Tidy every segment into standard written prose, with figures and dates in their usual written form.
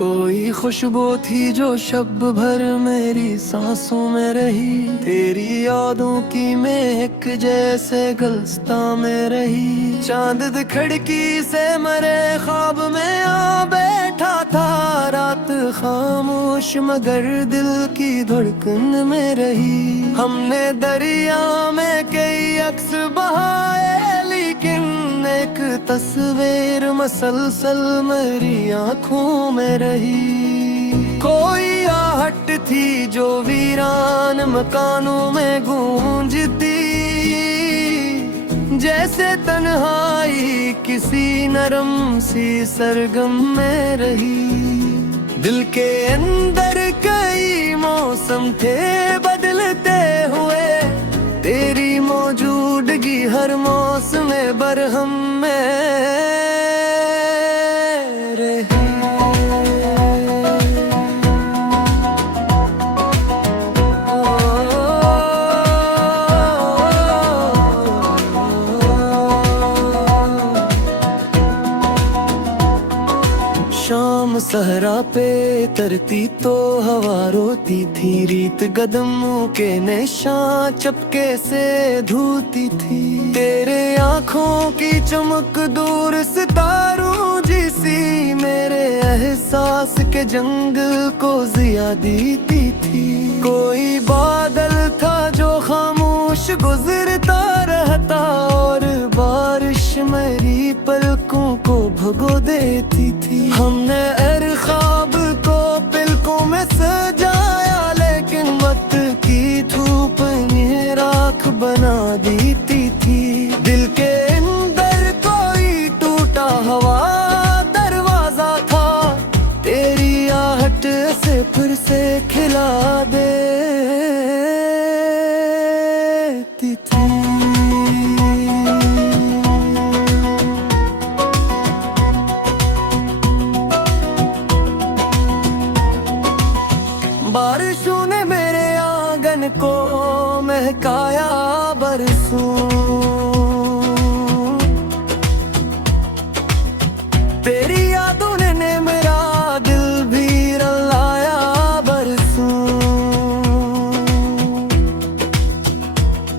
कोई खुशबू थी जो शब भर मेरी सांसों में रही, तेरी यादों की महक जैसे गुलस्ता में रही। चांद खिड़की से मरे ख्वाब में आ बैठा था, रात खामोश मगर दिल की धड़कन में रही। हमने दरिया में कई अक्स बहाए, लेकिन एक तस्वीर मसलसल मेरी आँखों में रही। कोई आहट थी जो वीरान मकानों में गूंजती, जैसे तन्हाई किसी नरम सी सरगम में रही। दिल के अंदर कई मौसम थे बदलते हुए, तेरी मौजूदगी हर मौसम बरहम में रही। शाम सहरा पे तरती तो हवा रोती थी, रीत कदमों के निशान चपके से धोती थी। तेरे आँखों की चमक दूर सितारों जैसी मेरे एहसास के जंगल को जिया देती थी। कोई बादल था जो खामोश गुजरता रहता, और बारिश मेरी पलकों को भगो देती थी। हमने हर ख्वाब को पलकों में सजाया, लेकिन वक्त की धूप ने राख बना देती थी। दिल के अंदर कोई टूटा हवा दरवाजा था, तेरी आहट से फिर से खिला देती थी। बारिशों ने मेरे आंगन को महकाया बरसों, तेरी यादों ने मेरा दिल भी रुलाया बरसों।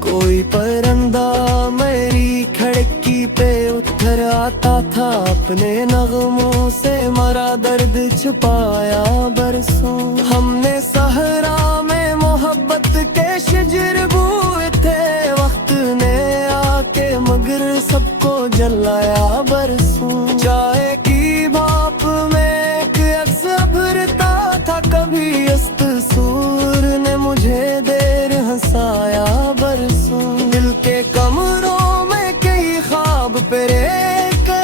कोई परिंदा मेरी खिड़की पे उतर आता था, अपने नगमों से मरा दर्द छुपाया बरसों। हमने सहरा में मोहब्बत के शजर बोए थे, वक्त ने आके मगर सबको जलाया बरसों। चाय की भाप में एक अक्स भरता था, कभी अस्त सूर ने मुझे देर हंसाया बरसों। दिल के कमरों में कई ख्वाब पेरे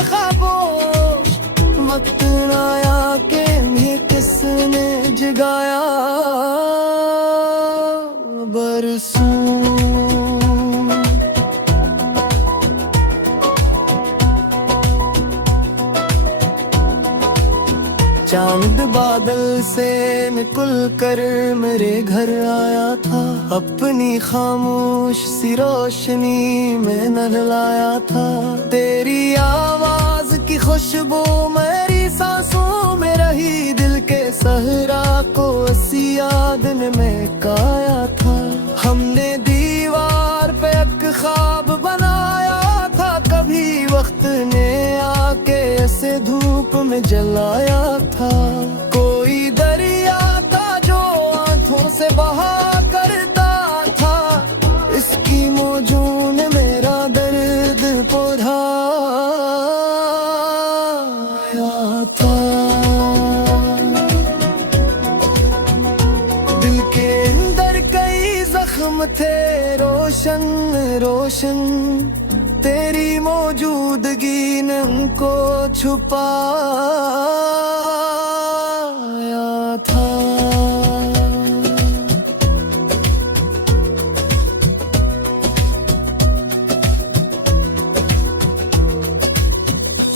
खामोश, वक्त आया के मैं किसने जगाया बरसों। चांद बादल से निकल कर मेरे घर आया था, अपनी खामोश सी रोशनी में नहलाया था। तेरी आवाज की खुशबू मेरी सांसों में रही, दिल के सहरा को ऐसी याद ने महकाया था। हमने दीवार पे एक ख्वाब बनाया था, कभी वक्त ने आके ऐसे धूप में जलाया था। कोई दरिया था जो आंखों से बहा करता था, इसकी मौजों ने मेरा दर्द पौधाया था। दिल के अंदर कई जख्म थे रोशन रोशन, तेरी मौजूदगी ने उनको छुपाया था।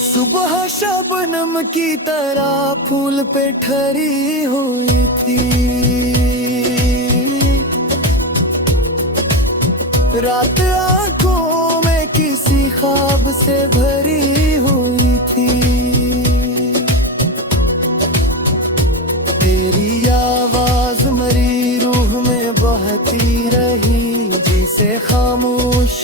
सुबह शबनम की तरह फूल पे ठहरी हुई थी, रात आंखों में किसी ख्वाब से भरी हुई थी।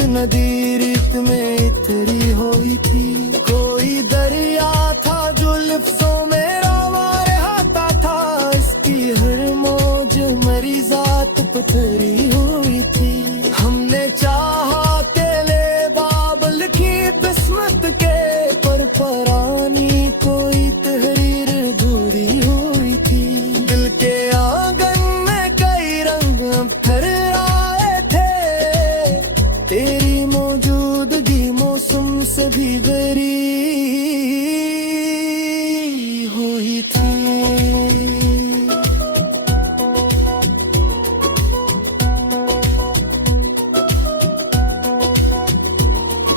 नदी रीत में इतरी हुई थी। कोई दरिया था जो लफ्जों में रवा रहता था, इसकी हर मौज मेरी जात पथरी हुई थी। हमने चाहा के ले बाबल की किस्मत के, पर परानी कोई तहरीर अधूरी हुई थी। दिल के आंगन में कई रंग फिर आए थे, तेरी मौजूदगी मौसम से भी गहरी हुई थी।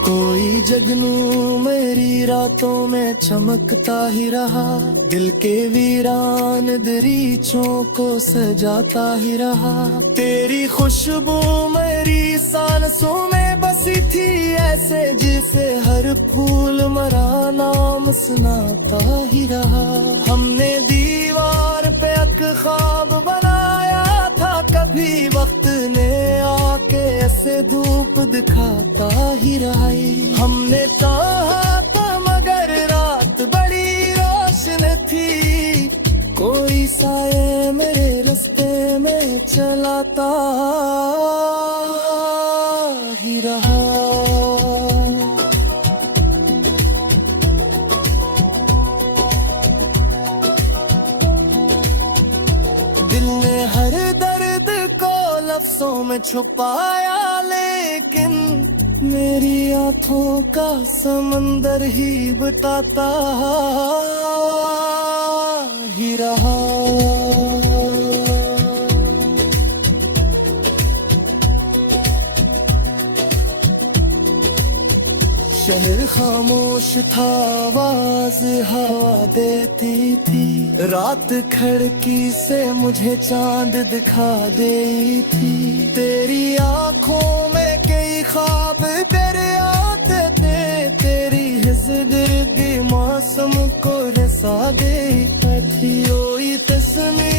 कोई जगनू मेरी रातों में चमकता ही रहा, दिल के वीरान दरीचों को सजाता ही रहा। तेरी खुशबू मेरी सांसों में बसी थी, ऐसे जिसे हर फूल मरा नाम सुनाता ही रहा। हमने दीवार पे एक ख्वाब बनाया था, कभी वक्त ने आके ऐसे धूप दिखाता ही रहा। हमने चाहा था मगर रात बड़ी रोशन थी, कोई साये मेरे रास्ते में चलाता ही रहा। दिल ने हर दर्द को लफ्जों में छुपाया, लेकिन मेरी आंखों का समंदर ही बताता ही रहा। शहर खामोश था, आवाज हवा देती थी। रात खिड़की से मुझे चांद दिखा देती थी। तेरी आंखों में कई ख्वाब तेरे आते थे, तेरी हिस्से मौसम को रसा गई थी। ओई तस्वीर